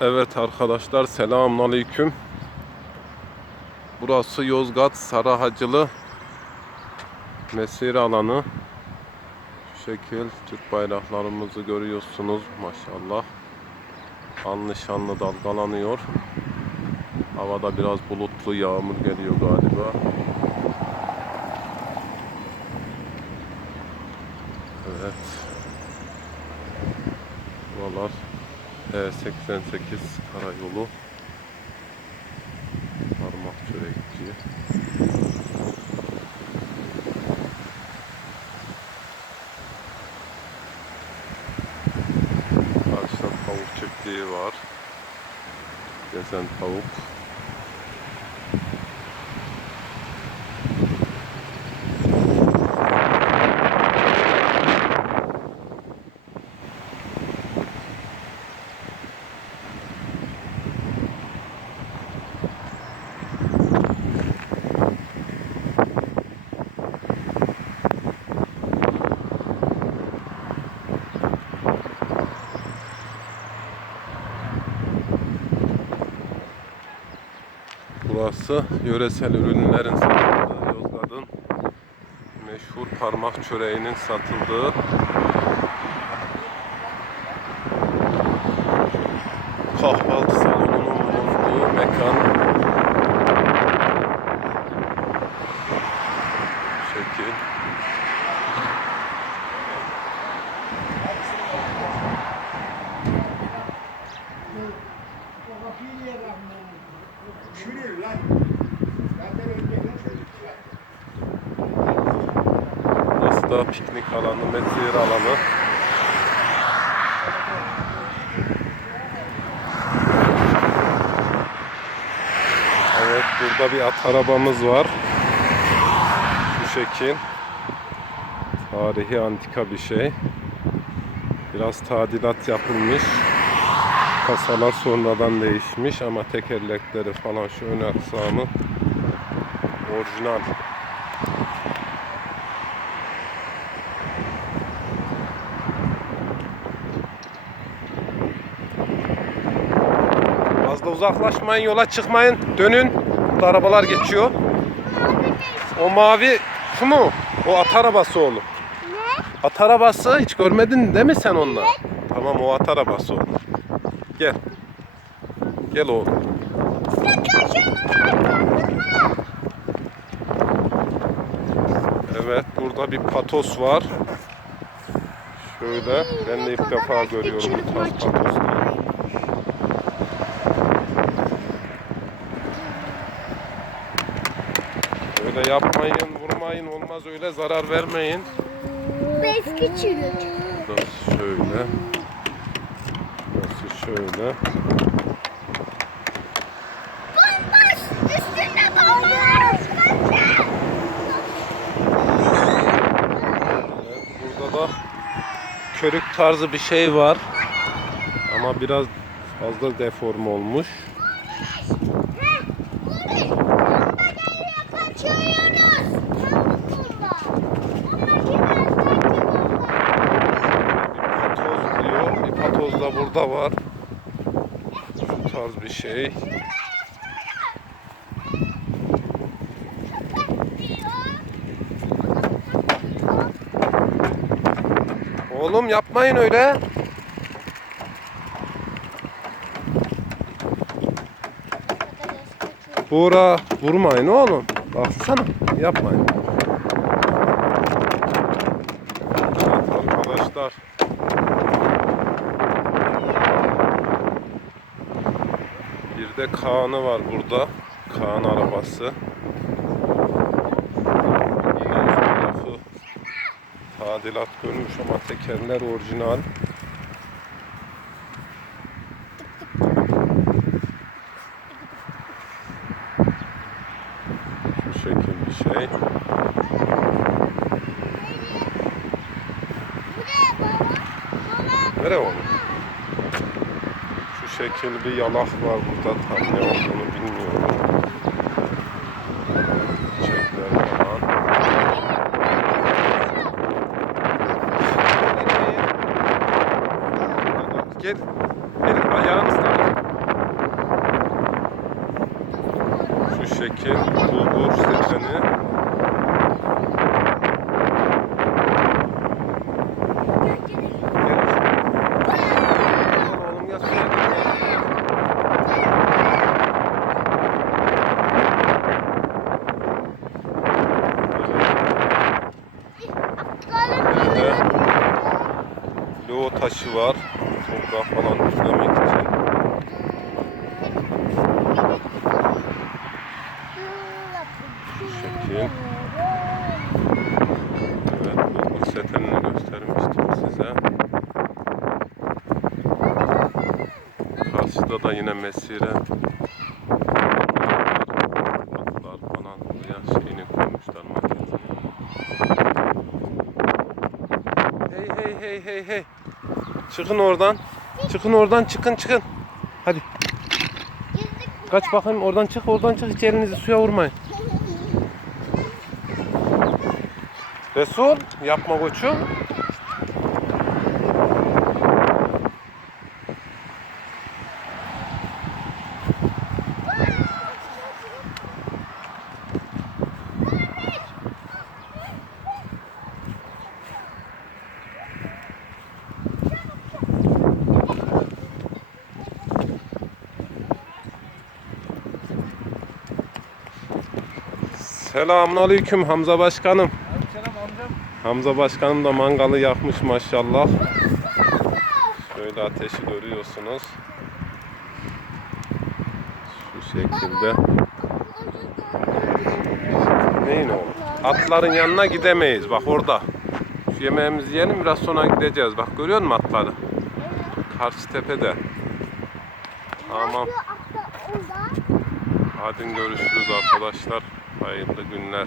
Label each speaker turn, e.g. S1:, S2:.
S1: Evet arkadaşlar selamünaleyküm. Burası Yozgat Sarahacılı mesire alanı. Şu şekil Türk bayraklarımızı görüyorsunuz maşallah. Anlı şanlı dalgalanıyor. Havada biraz bulutlu yağmur geliyor galiba. Evet. Buralar E88 karayolu. Parmak çörekçi. Karşıda tavuk çiftliği var. Gezen tavuk Burası yöresel ürünlerin satıldığı Yozgat'ın meşhur parmak çöreğinin satıldığı kahvaltı salonunun bulunduğu mekan. Şekil.
S2: Çürür lan. Zaten önceden çocuklar.
S1: Burası da piknik alanı, mesire alanı. Evet, burada bir at arabamız var. Şu şekil. Tarihi antika bir şey. Biraz tadilat yapılmış. Kasalar sonradan değişmiş ama tekerlekleri falan şu ön aksamı orijinal. Fazla uzaklaşmayın, yola çıkmayın. Dönün. Burada arabalar geçiyor. O mavi şu mu? O at arabası oğlum.
S3: Ne?
S1: At arabası hiç görmedin değil mi sen onunla? Tamam o at arabası oğlum. Gel. Gel oğlum. Evet burada bir patos var. Şöyle ben de ilk defa görüyorum bu tarz patosları. Öyle yapmayın, vurmayın, olmaz öyle zarar vermeyin.
S3: Çürük.
S1: Burası şöyle. Şöyle.
S3: Üstünde!
S1: Evet, burada da körük tarzı bir şey var. Ama biraz fazla deform olmuş.
S3: Kaçıyoruz!
S1: Bir patoz diyor. Bir patoz da burada var. Şu tarz bir şey. Oğlum yapmayın öyle. Buğra vurmayın oğlum. Baksana yapmayın. Evet arkadaşlar. De Kaan'ı var burada. Kaan arabası. Tarafı tadilat görmüş ama tekerler orijinal. Şu şekil bir şey. Nereye oğlum? Şu şekil bir yalak var burada. Tam ne olduğunu bilmiyorum. Çiçekler falan. Gel. Gel ayağını ıslat. şekil bulgur seteni. Oğlum ya suya gir. Burada Lo taşı var. Toprağı falan üflemek için. şekil. Evet, bulgur setenini göstermiştim size. Karşıda da yine mesire. Hey hey hey hey. Çıkın oradan. Çıkın oradan çıkın çıkın. Hadi kaç bakayım oradan çık oradan çık hiç elinizi suya vurmayın. Resul yapma koçum. Selamun aleyküm Hamza Başkanım.
S2: Selam amcam.
S1: Hamza Başkanım da mangalı yakmış maşallah. Şöyle ateşi görüyorsunuz. Şu şekilde. Neyin oğlum? Atların yanına gidemeyiz. Bak orada. Şu yemeğimizi yiyelim biraz sonra gideceğiz. Bak görüyor musun atları? Karşı tepede. Tamam. Hadi görüşürüz arkadaşlar. Hayırlı günler.